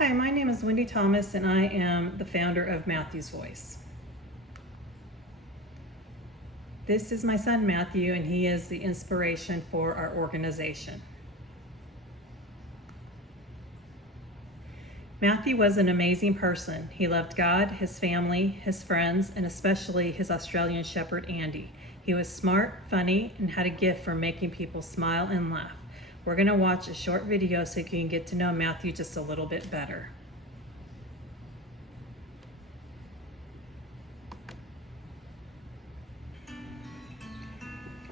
Hi, my name is Wendy Thomas and I am the founder of Matthew's Voice. This is my son Matthew and he is the inspiration for our organization. Matthew was an amazing person. He loved God, his family, his friends, and especially his Australian Shepherd Andy. He was smart, funny, and had a gift for making people smile and laugh. We're going to watch a short video so you can get to know Matthew just a little bit better.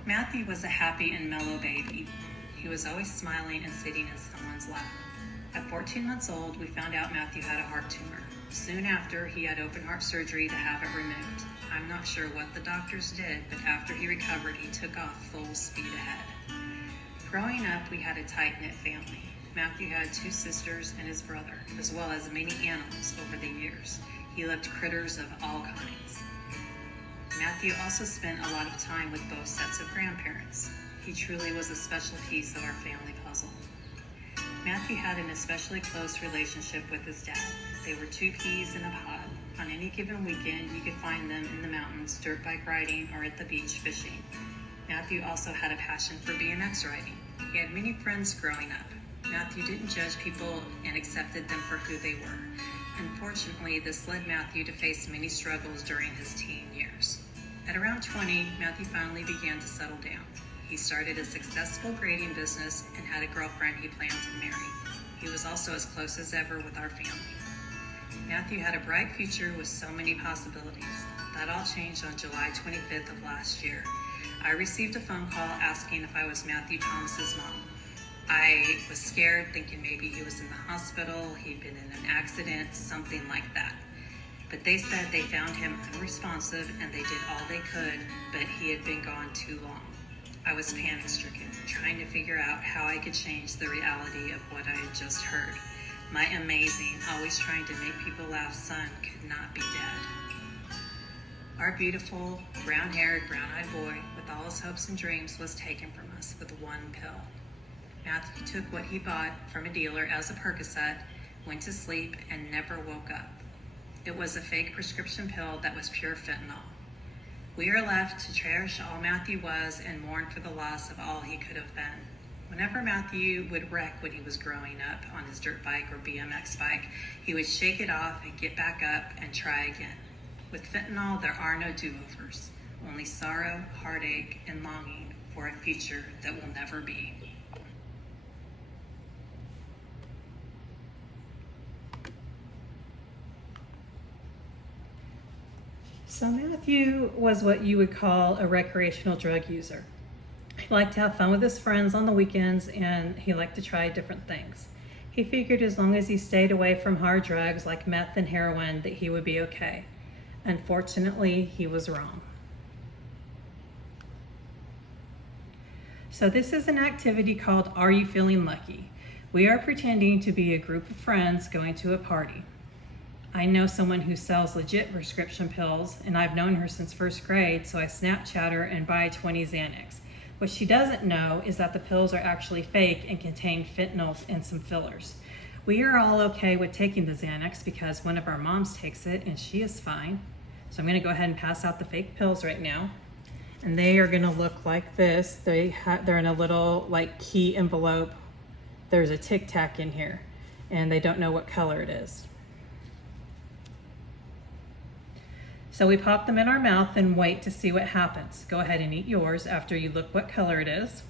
Matthew was a happy and mellow baby. He was always smiling and sitting in someone's lap. At 14 months old, we found out Matthew had a heart tumor. Soon after, he had open heart surgery to have it removed. I'm not sure what the doctors did, but after he recovered, he took off full speed ahead. Growing up, we had a tight-knit family. Matthew had 2 sisters and his brother, as well as many animals over the years. He loved critters of all kinds. Matthew also spent a lot of time with both sets of grandparents. He truly was a special piece of our family puzzle. Matthew had an especially close relationship with his dad. They were 2 peas in a pod. On any given weekend, you could find them in the mountains, dirt bike riding, or at the beach fishing. Matthew also had a passion for BMX riding. He had many friends growing up. Matthew didn't judge people and accepted them for who they were. Unfortunately, this led Matthew to face many struggles during his teen years. At around 20, Matthew finally began to settle down. He started a successful grading business and had a girlfriend he planned to marry. He was also as close as ever with our family. Matthew had a bright future with so many possibilities. That all changed on July 25th of last year. I received a phone call asking if I was Matthew Thomas's mom. I was scared, thinking maybe he was in the hospital, he'd been in an accident, something like that. But they said they found him unresponsive and they did all they could, but he had been gone too long. I was panic-stricken, trying to figure out how I could change the reality of what I had just heard. My amazing, always trying to make people laugh son could not be dead. Our beautiful, brown-haired, brown-eyed boy, with all his hopes and dreams, was taken from us with one pill. Matthew took what he bought from a dealer as a Percocet, went to sleep, and never woke up. It was a fake prescription pill that was pure fentanyl. We are left to cherish all Matthew was and mourn for the loss of all he could have been. Whenever Matthew would wreck when he was growing up on his dirt bike or BMX bike, he would shake it off and get back up and try again. With fentanyl, there are no do-overs, only sorrow, heartache, and longing for a future that will never be. So Matthew was what you would call a recreational drug user. He liked to have fun with his friends on the weekends and he liked to try different things. He figured as long as he stayed away from hard drugs like meth and heroin that he would be okay. Unfortunately, he was wrong. So this is an activity called Are You Feeling Lucky? We are pretending to be a group of friends going to a party. I know someone who sells legit prescription pills, and I've known her since 1st grade, so I Snapchat her and buy 20 Xanax. What she doesn't know is that the pills are actually fake and contain fentanyl and some fillers. We are all okay with taking the Xanax because one of our moms takes it and she is fine. So I'm going to go ahead and pass out the fake pills right now. And they are going to look like this. They're in a little like key envelope. There's a Tic Tac in here, and they don't know what color it is. So we pop them in our mouth and wait to see what happens. Go ahead and eat yours after you look what color it is.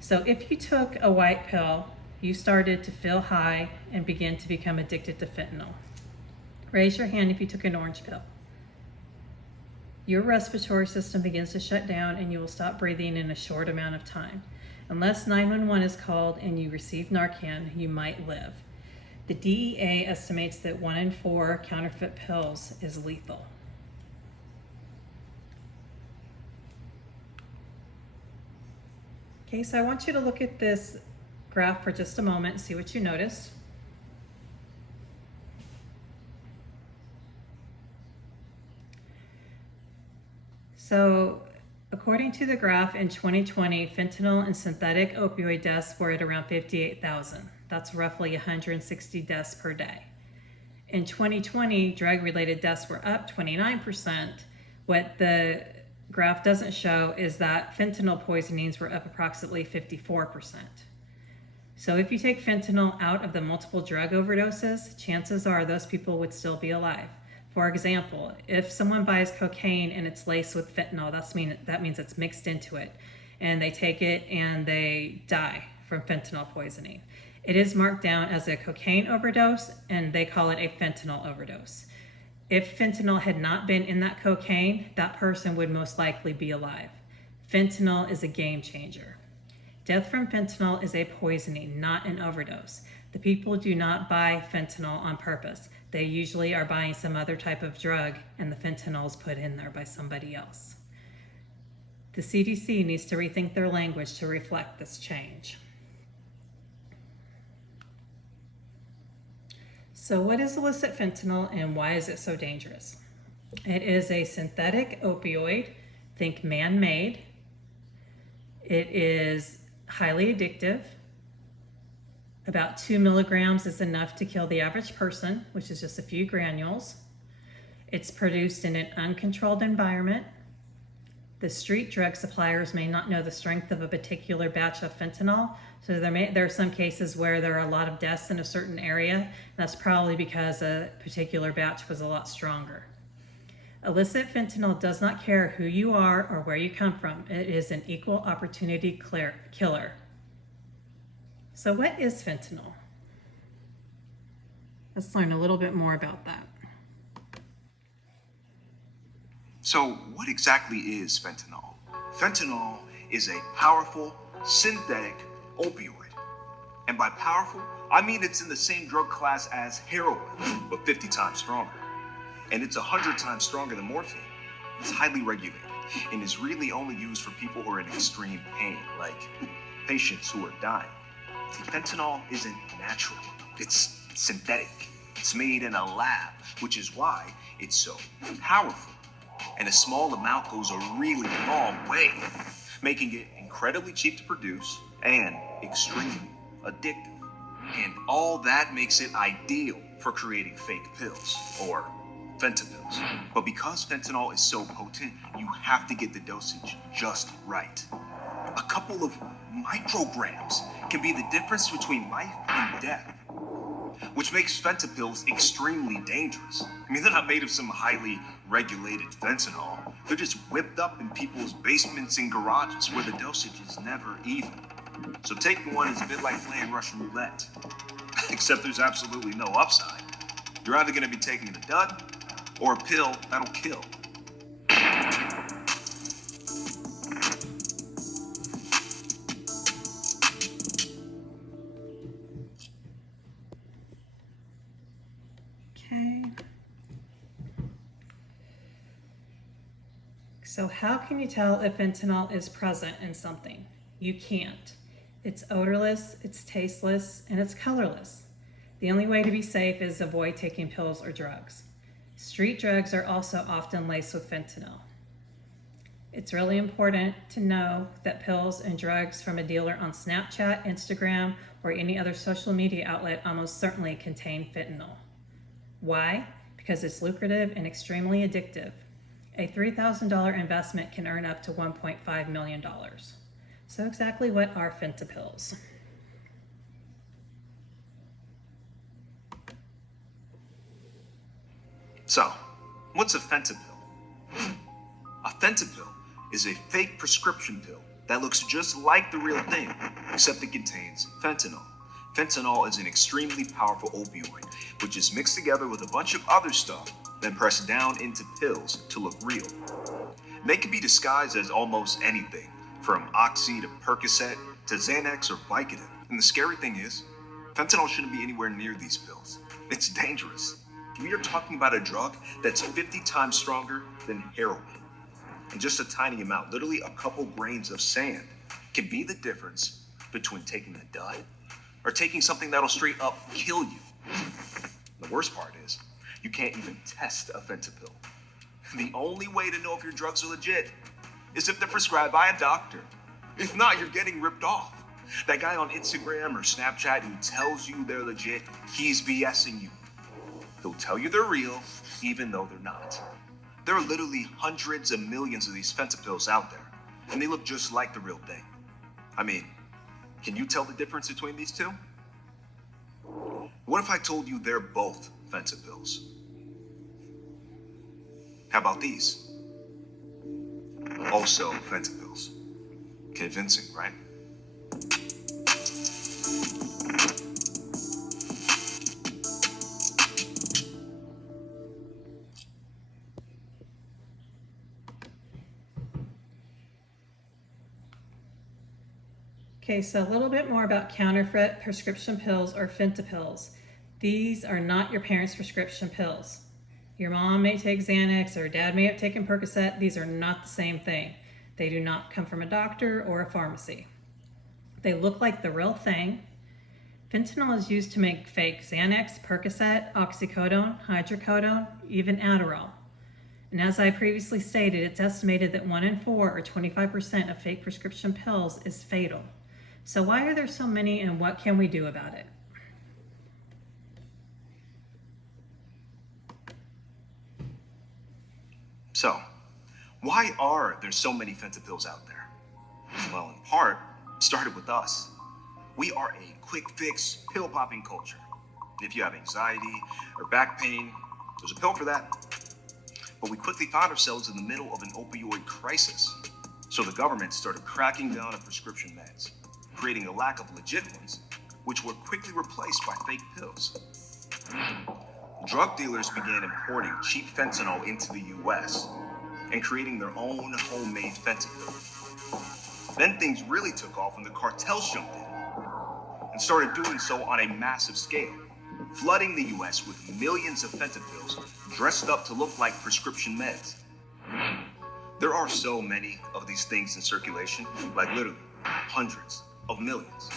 So if you took a white pill, you started to feel high and begin to become addicted to fentanyl. Raise your hand if you took an orange pill. Your respiratory system begins to shut down and you will stop breathing in a short amount of time. Unless 911 is called and you receive Narcan, you might live. The DEA estimates that 1 in 4 counterfeit pills is lethal. Okay, so I want you to look at this graph for just a moment and see what you notice. So According to the graph, in 2020, fentanyl and synthetic opioid deaths were at around 58,000. That's roughly 160 deaths per day. In 2020, drug-related deaths were up 29%. What the graph doesn't show is that fentanyl poisonings were up approximately 54%. So if you take fentanyl out of the multiple drug overdoses, chances are those people would still be alive. For example, if someone buys cocaine and it's laced with fentanyl, that means it's mixed into it, and they take it and they die from fentanyl poisoning. It is marked down as a cocaine overdose, and they call it a fentanyl overdose. If fentanyl had not been in that cocaine, that person would most likely be alive. Fentanyl is a game changer. Death from fentanyl is a poisoning, not an overdose. The people do not buy fentanyl on purpose. They usually are buying some other type of drug, and the fentanyl is put in there by somebody else. The CDC needs to rethink their language to reflect this change. So what is illicit fentanyl and why is it so dangerous? It is a synthetic opioid, think man-made. It is highly addictive. About 2 milligrams is enough to kill the average person, which is just a few granules. It's produced in an uncontrolled environment. The street drug suppliers may not know the strength of a particular batch of fentanyl, so there are some cases where there are a lot of deaths in a certain area. That's probably because a particular batch was a lot stronger. Illicit fentanyl does not care who you are or where you come from. It is an equal opportunity killer. So what is fentanyl? Let's learn a little bit more about that. So what exactly is fentanyl? Fentanyl is a powerful synthetic opioid. And by powerful, I mean it's in the same drug class as heroin, but 50 times stronger. And it's 100 times stronger than morphine. It's highly regulated and is really only used for people who are in extreme pain, like patients who are dying. Fentanyl isn't natural, it's synthetic. It's made in a lab, which is why it's so powerful. And a small amount goes a really long way, making it incredibly cheap to produce and extremely addictive. And all that makes it ideal for creating fake pills, or fentanyls. But because fentanyl is so potent, you have to get the dosage just right. A couple of micrograms can be the difference between life and death, which makes fentanyls extremely dangerous. I mean, they're not made of some highly regulated fentanyl. They're just whipped up in people's basements and garages where the dosage is never even. So taking one is a bit like playing Russian roulette, except there's absolutely no upside. You're either going to be taking a dud or a pill that'll kill. Okay. So how can you tell if fentanyl is present in something? You can't. It's odorless, it's tasteless, and it's colorless. The only way to be safe is avoid taking pills or drugs. Street drugs are also often laced with fentanyl. It's really important to know that pills and drugs from a dealer on Snapchat, Instagram, or any other social media outlet almost certainly contain fentanyl. Why? Because it's lucrative and extremely addictive. A $3,000 investment can earn up to $1.5 million. So exactly what are fentanyls? So, what's a fentanyl? A fentanyl is a fake prescription pill that looks just like the real thing, except it contains fentanyl. Fentanyl is an extremely powerful opioid, which is mixed together with a bunch of other stuff, then pressed down into pills to look real. They can be disguised as almost anything, from Oxy to Percocet to Xanax or Vicodin. And the scary thing is, fentanyl shouldn't be anywhere near these pills. It's dangerous. We are talking about a drug that's 50 times stronger than heroin. And just a tiny amount, literally a couple grains of sand, can be the difference between taking a dud or taking something that'll straight up kill you. The worst part is, you can't even test a fentanyl. The only way to know if your drugs are legit is if they're prescribed by a doctor. If not, you're getting ripped off. That guy on Instagram or Snapchat who tells you they're legit, he's BSing you. He'll tell you they're real, even though they're not. There are literally hundreds of millions of these fentanyls out there, and they look just like the real thing. I mean, can you tell the difference between these two? What if I told you they're both fentanyls? How about these? Also fentanyls. Convincing, right? Okay, so a little bit more about counterfeit prescription pills or fentanyls. These are not your parents' prescription pills. Your mom may take Xanax or dad may have taken Percocet. These are not the same thing. They do not come from a doctor or a pharmacy. They look like the real thing. Fentanyl is used to make fake Xanax, Percocet, oxycodone, hydrocodone, even Adderall. And as I previously stated, it's estimated that 1 in 4 or 25% of fake prescription pills is fatal. So why are there so many and what can we do about it? So, why are there so many fentanyls out there? Well, in part, it started with us. We are a quick fix pill popping culture. If you have anxiety or back pain, there's a pill for that. But we quickly found ourselves in the middle of an opioid crisis. So the government started cracking down on prescription meds, creating a lack of legit ones, which were quickly replaced by fake pills. Drug dealers began importing cheap fentanyl into the US and creating their own homemade fentanyl. Then things really took off when the cartels jumped in and started doing so on a massive scale, flooding the US with millions of fentanyls dressed up to look like prescription meds. There are so many of these things in circulation, like literally hundreds of millions,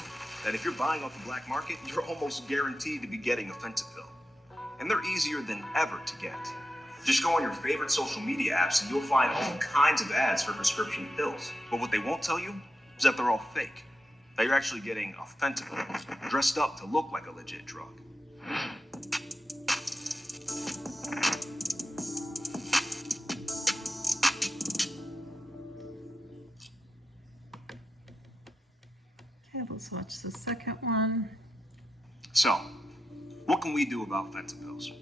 that if you're buying off the black market, you're almost guaranteed to be getting a fentanyl. And they're easier than ever to get. Just go on your favorite social media apps and you'll find all kinds of ads for prescription pills. But what they won't tell you is that they're all fake. That you're actually getting a fentanyl dressed up to look like a legit drug. Okay, let's watch the second one. So, what can we do about fentanyls?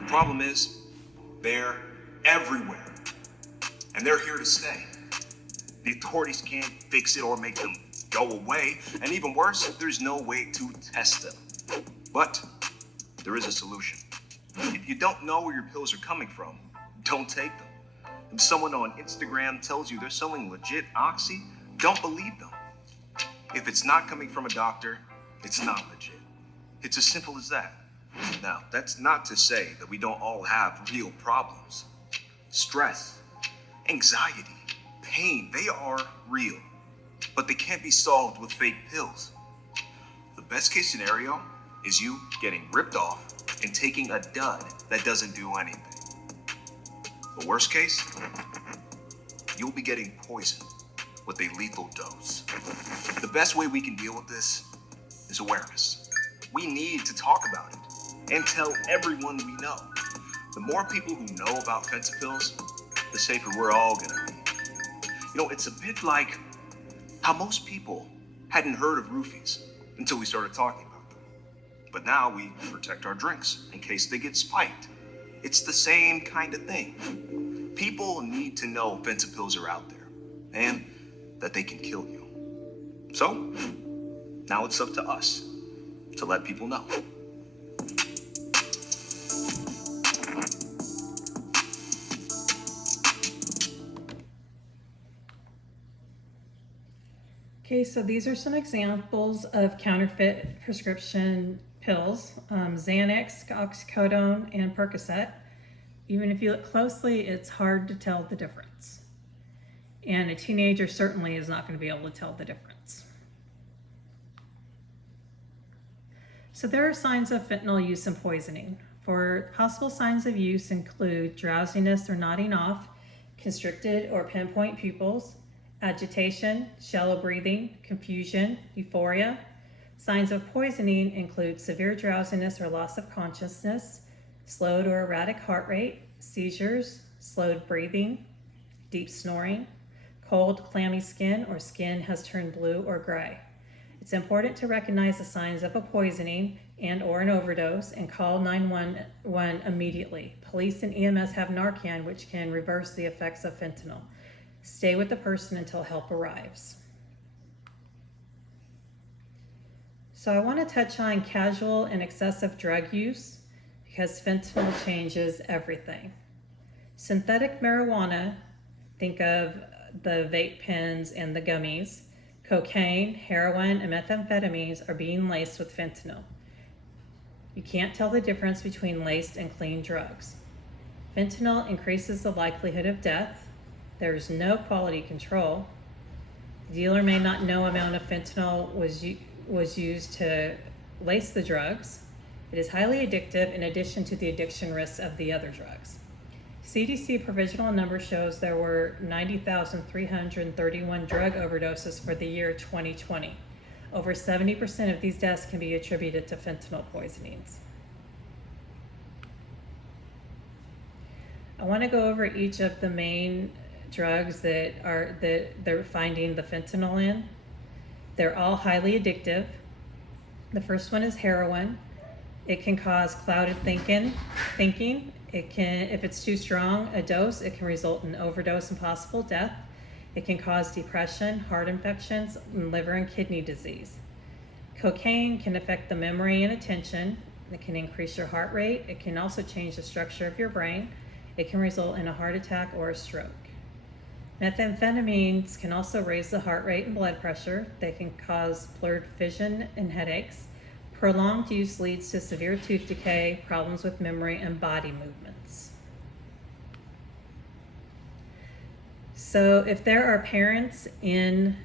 The problem is, they're everywhere. And they're here to stay. The authorities can't fix it or make them go away. And even worse, there's no way to test them. But there is a solution. If you don't know where your pills are coming from, don't take them. If someone on Instagram tells you they're selling legit oxy, don't believe them. If it's not coming from a doctor, it's not legit. It's as simple as that. Now, that's not to say that we don't all have real problems. Stress, anxiety, pain, they are real, but they can't be solved with fake pills. The best case scenario is you getting ripped off and taking a dud that doesn't do anything. The worst case, you'll be getting poisoned with a lethal dose. The best way we can deal with this is awareness. We need to talk about it and tell everyone we know. The more people who know about fentanyls, the safer we're all gonna be. You know, it's a bit like how most people hadn't heard of roofies until we started talking about them. But now we protect our drinks in case they get spiked. It's the same kind of thing. People need to know fentanyls are out there and that they can kill you. So, now it's up to us to let people know. Okay, so these are some examples of counterfeit prescription pills, Xanax, oxycodone, and Percocet. Even if you look closely, it's hard to tell the difference. And a teenager certainly is not going to be able to tell the difference. So there are signs of fentanyl use and poisoning. For possible signs of use include drowsiness or nodding off, constricted or pinpoint pupils, agitation, shallow breathing, confusion, euphoria. Signs of poisoning include severe drowsiness or loss of consciousness, slowed or erratic heart rate, seizures, slowed breathing, deep snoring, cold, clammy skin, or skin has turned blue or gray. It's important to recognize the signs of a poisoning and or an overdose and call 911 immediately. Police and EMS have Narcan, which can reverse the effects of fentanyl. Stay with the person until help arrives. So I want to touch on casual and excessive drug use because fentanyl changes everything. Synthetic marijuana, think of the vape pens and the gummies, cocaine, heroin, and methamphetamines are being laced with fentanyl. You can't tell the difference between laced and clean drugs. Fentanyl increases the likelihood of death. There's no quality control. The dealer may not know amount of fentanyl was used to lace the drugs. It is highly addictive in addition to the addiction risks of the other drugs. CDC provisional number shows there were 90,331 drug overdoses for the year 2020. Over 70% of these deaths can be attributed to fentanyl poisonings. I want to go over each of the main drugs that they're finding the fentanyl in. They're all highly addictive. The first one is heroin. It can cause clouded thinking. It can, if it's too strong a dose, it can result in overdose and possible death. It can cause depression, heart infections, and liver and kidney disease. Cocaine can affect the memory and attention. It can increase your heart rate. It can also change the structure of your brain. It can result in a heart attack or a stroke. Methamphetamines can also raise the heart rate and blood pressure. They can cause blurred vision and headaches. Prolonged use leads to severe tooth decay, problems with memory, and body movements. So if there are parents in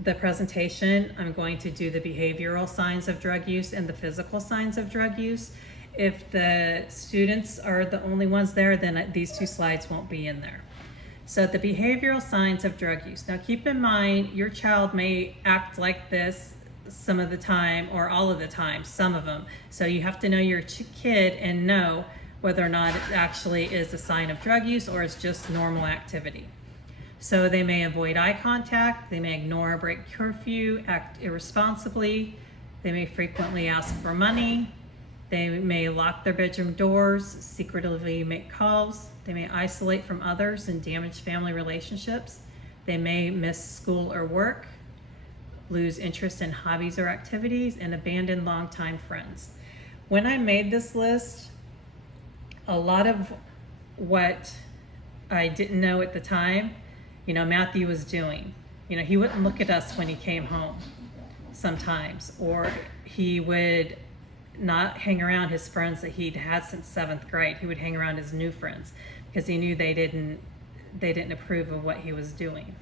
the presentation, I'm going to do the behavioral signs of drug use and the physical signs of drug use. If the students are the only ones there, then these two slides won't be in there. So the behavioral signs of drug use. Now keep in mind, your child may act like this some of the time or all of the time, some of them. So you have to know your kid and know whether or not it actually is a sign of drug use or it's just normal activity. So they may avoid eye contact, they may ignore or break curfew, act irresponsibly, they may frequently ask for money, they may lock their bedroom doors, secretively make calls, they may isolate from others and damage family relationships, they may miss school or work, lose interest in hobbies or activities, and abandon longtime friends. When I made this list, a lot of what I didn't know at the time, Matthew was doing. He wouldn't look at us when he came home sometimes, or he would not hang around his friends that he'd had since 7th grade. He would hang around his new friends because he knew they didn't approve of what he was doing.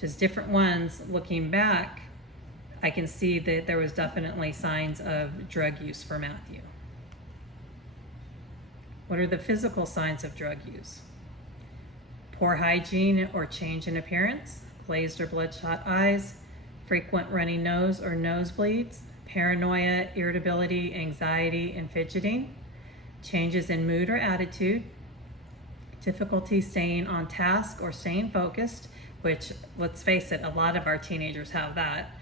Just different ones. Looking back, I can see that there was definitely signs of drug use for Matthew. What are the physical signs of drug use? Poor hygiene or change in appearance, glazed or bloodshot eyes, frequent runny nose or nosebleeds, paranoia, irritability, anxiety, and fidgeting, changes in mood or attitude, difficulty staying on task or staying focused, which, let's face it, a lot of our teenagers have that.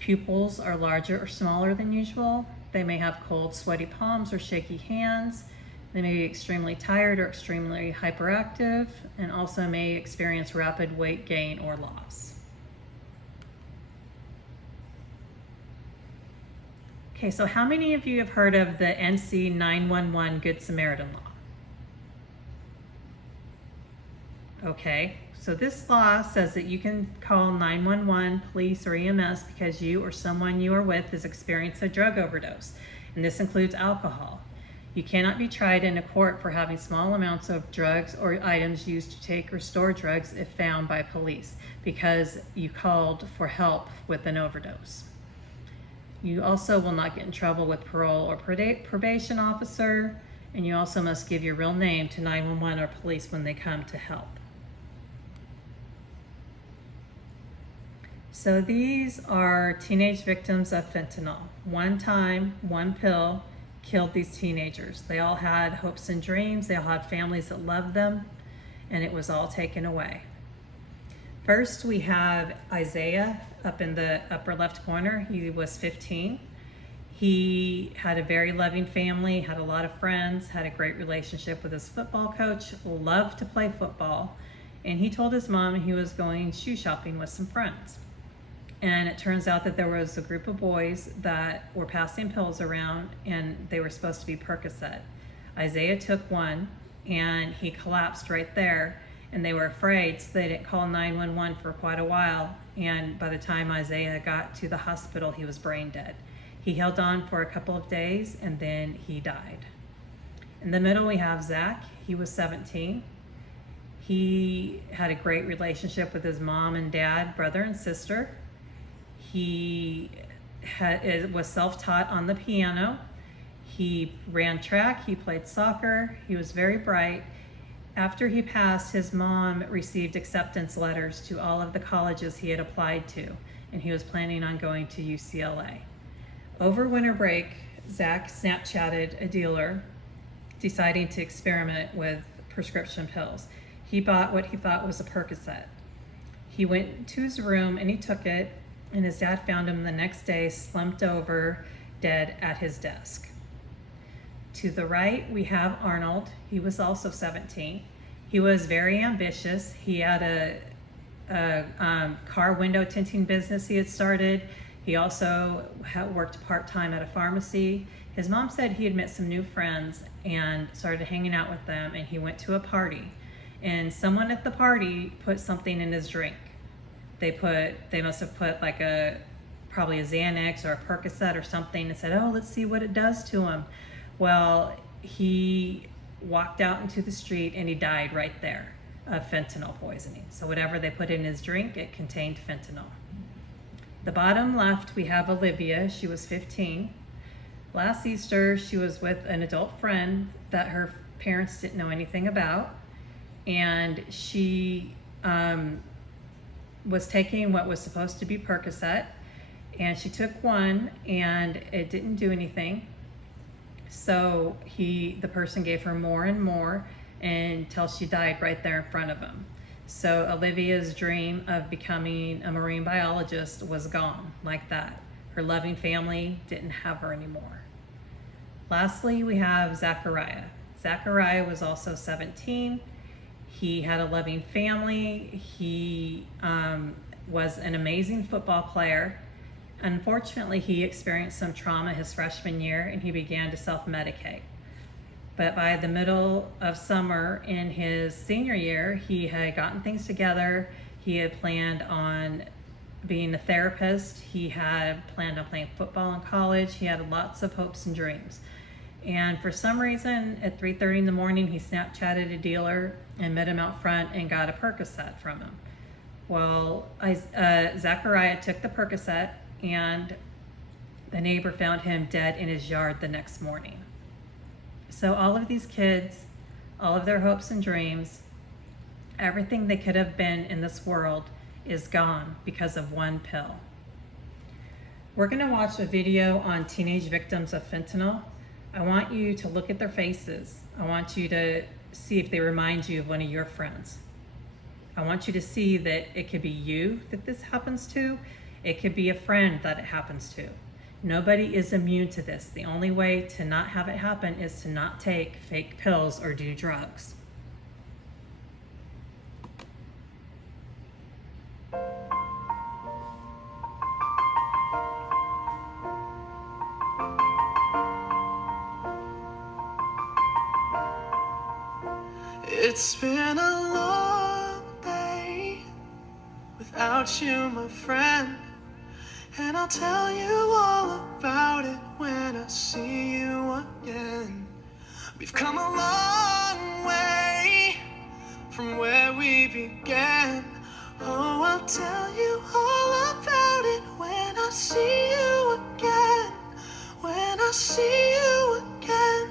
Pupils are larger or smaller than usual. They may have cold, sweaty palms or shaky hands. They may be extremely tired or extremely hyperactive, and also may experience rapid weight gain or loss. Okay, so how many of you have heard of the NC 911 Good Samaritan Law? Okay, so this law says that you can call 911, police, or EMS because you or someone you are with has experienced a drug overdose, and this includes alcohol. You cannot be tried in a court for having small amounts of drugs or items used to take or store drugs if found by police because you called for help with an overdose. You also will not get in trouble with parole or probation officer, and you also must give your real name to 911 or police when they come to help. So these are teenage victims of fentanyl. One time, one pill killed these teenagers. They all had hopes and dreams. They all had families that loved them, and it was all taken away. First, we have Isaiah up in the upper left corner. He was 15. He had a very loving family, had a lot of friends, had a great relationship with his football coach, loved to play football, and he told his mom he was going shoe shopping with some friends. And it turns out that there was a group of boys that were passing pills around, and they were supposed to be Percocet. Isaiah took one, and he collapsed right there, and they were afraid, so they didn't call 911 for quite a while, and by the time Isaiah got to the hospital, he was brain dead. He held on for a couple of days, and then he died. In the middle, we have Zach. He was 17. He had a great relationship with his mom and dad, brother and sister. He was self-taught on the piano. He ran track, he played soccer, he was very bright. After he passed, his mom received acceptance letters to all of the colleges he had applied to, and he was planning on going to UCLA. Over winter break, Zach Snapchatted a dealer deciding to experiment with prescription pills. He bought what he thought was a Percocet. He went to his room and he took it, and his dad found him the next day slumped over dead at his desk. To the right, we have Arnold. He was also 17. He was very ambitious. He had a car window tinting business he had started. He also worked part-time at a pharmacy. His mom said he had met some new friends and started hanging out with them, and he went to a party. And someone at the party put something in his drink. They must have put like probably a Xanax or a Percocet or something, and said, oh, let's see what it does to him. Well, he walked out into the street and he died right there of fentanyl poisoning. So whatever they put in his drink, it contained fentanyl. The bottom left, we have Olivia. She was 15. Last Easter, she was with an adult friend that her parents didn't know anything about, and she was taking what was supposed to be Percocet, and she took one and it didn't do anything. So the person gave her more and more until she died right there in front of him. So Olivia's dream of becoming a marine biologist was gone like that. Her loving family didn't have her anymore. Lastly, we have Zachariah. Zachariah was also 17. He had a loving family. He was an amazing football player. Unfortunately, he experienced some trauma his freshman year, and he began to self-medicate. But by the middle of summer in his senior year, he had gotten things together. He had planned on being a therapist. He had planned on playing football in college. He had lots of hopes and dreams. And for some reason, at 3:30 in the morning, he Snapchatted a dealer and met him out front and got a Percocet from him. Well, Zachariah took the Percocet, and the neighbor found him dead in his yard the next morning. So all of these kids, all of their hopes and dreams, everything they could have been in this world is gone because of one pill. We're going to watch a video on teenage victims of fentanyl. I want you to look at their faces. I want you to see if they remind you of one of your friends. I want you to see that it could be you that this happens to. It could be a friend that it happens to. Nobody is immune to this. The only way to not have it happen is to not take fake pills or do drugs. It's been a long day without you, my friend, and I'll tell you all about it when I see you again. We've come a long way from where we began. Oh, I'll tell you all about it when I see you again. When I see you again.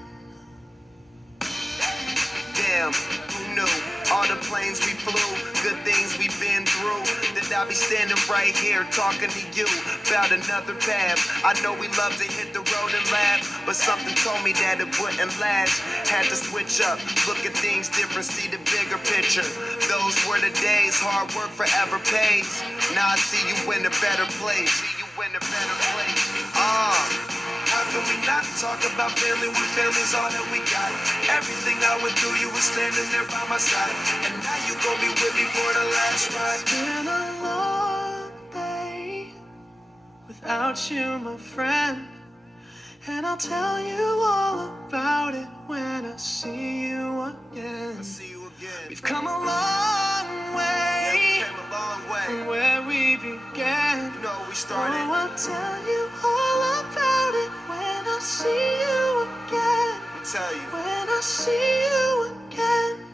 Damn, who knew? All the planes we flew, good things we've been through. Then I'll be standing right here talking to you about another path. I know we love to hit the road and laugh, but something told me that it wouldn't last. Had to switch up, look at things different, see the bigger picture. Those were the days, hard work forever pays. Now I see you in a better place. See you in a better place. How can we not talk about family when family's all that we got? Everything I went through, you were standing there by my side, and now you gon' be with me for the last ride. It's been a long day without you, my friend, and I'll tell you all about it when I see you again. See you again. We've come a long way Came a long way. from where we began. You know, we started. Oh, I'll tell you all about it when I see you again. I tell you. When I see you again.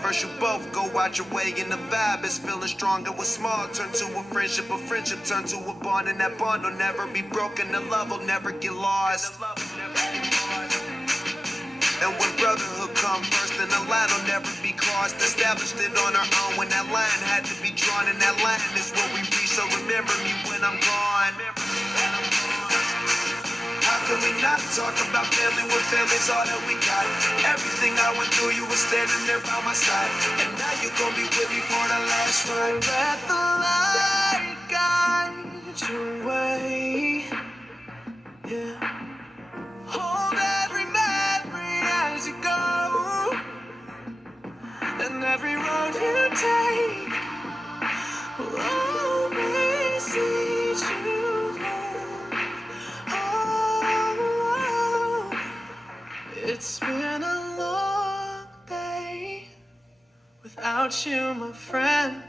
First you both go out your way and the vibe is feeling stronger. With small turn to a friendship turn to a bond, and that bond will never be broken. The love will never get lost. And when brotherhood come first, then the line will never be crossed. Established it on our own when that line had to be drawn, and that line is what we reach. So remember me when I'm gone. How can we not talk about family when family's all that we got? Everything I went through, you were standing there by my side, and now you gon' be with me for the last ride. Let the light guide your way. Yeah. Hold every memory as you go, and every road you take will always lead you home. Oh, it's been a long day without you, my friend,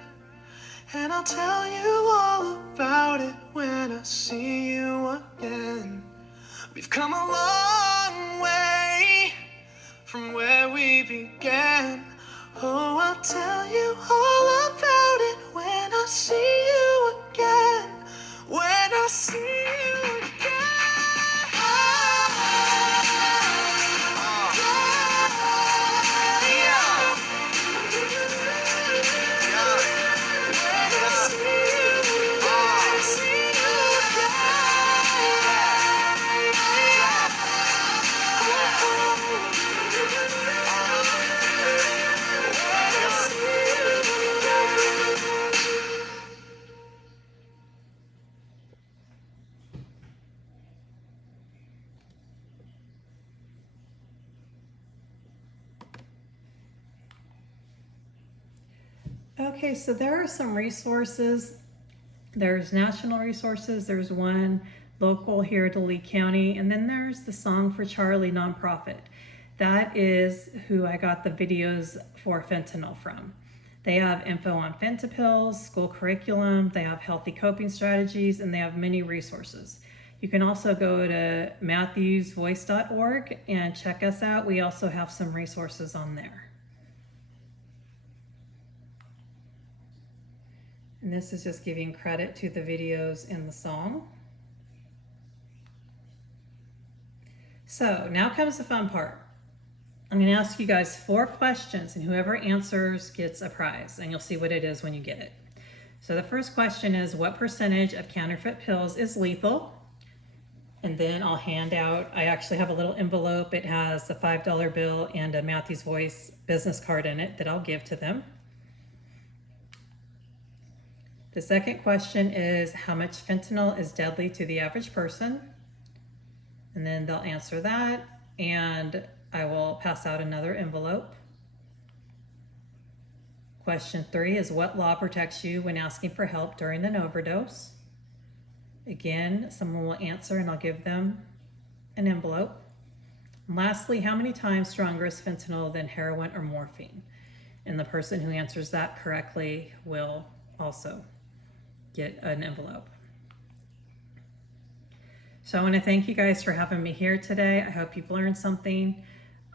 and I'll tell you all about it when I see you again. We've come a long way from where we began. Oh, I'll tell you all about it when I see you again. When I see you again. Okay, so there are some resources. There's national resources, there's one local here to Lee County, and then there's the Song for Charlie nonprofit. That is who I got the videos for fentanyl from. They have info on fentanyls, school curriculum, they have healthy coping strategies, and they have many resources. You can also go to matthewsvoice.org and check us out. We also have some resources on there. And this is just giving credit to the videos in the song. So now comes the fun part. I'm going to ask you guys 4 questions, and whoever answers gets a prize, and you'll see what it is when you get it. So the first question is, what percentage of counterfeit pills is lethal? And then I'll hand out, I actually have a little envelope. It has a $5 bill and a Matthew's Voice business card in it that I'll give to them. The second question is, how much fentanyl is deadly to the average person? And then they'll answer that, and I will pass out another envelope. Question 3 is, what law protects you when asking for help during an overdose? Again, someone will answer and I'll give them an envelope. And lastly, how many times stronger is fentanyl than heroin or morphine? And the person who answers that correctly will also get an envelope. So I want to thank you guys for having me here today. I hope you've learned something.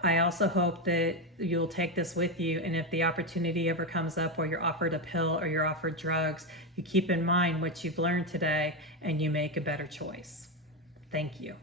I also hope that you'll take this with you, and if the opportunity ever comes up where you're offered a pill or you're offered drugs, you keep in mind what you've learned today and you make a better choice. Thank you.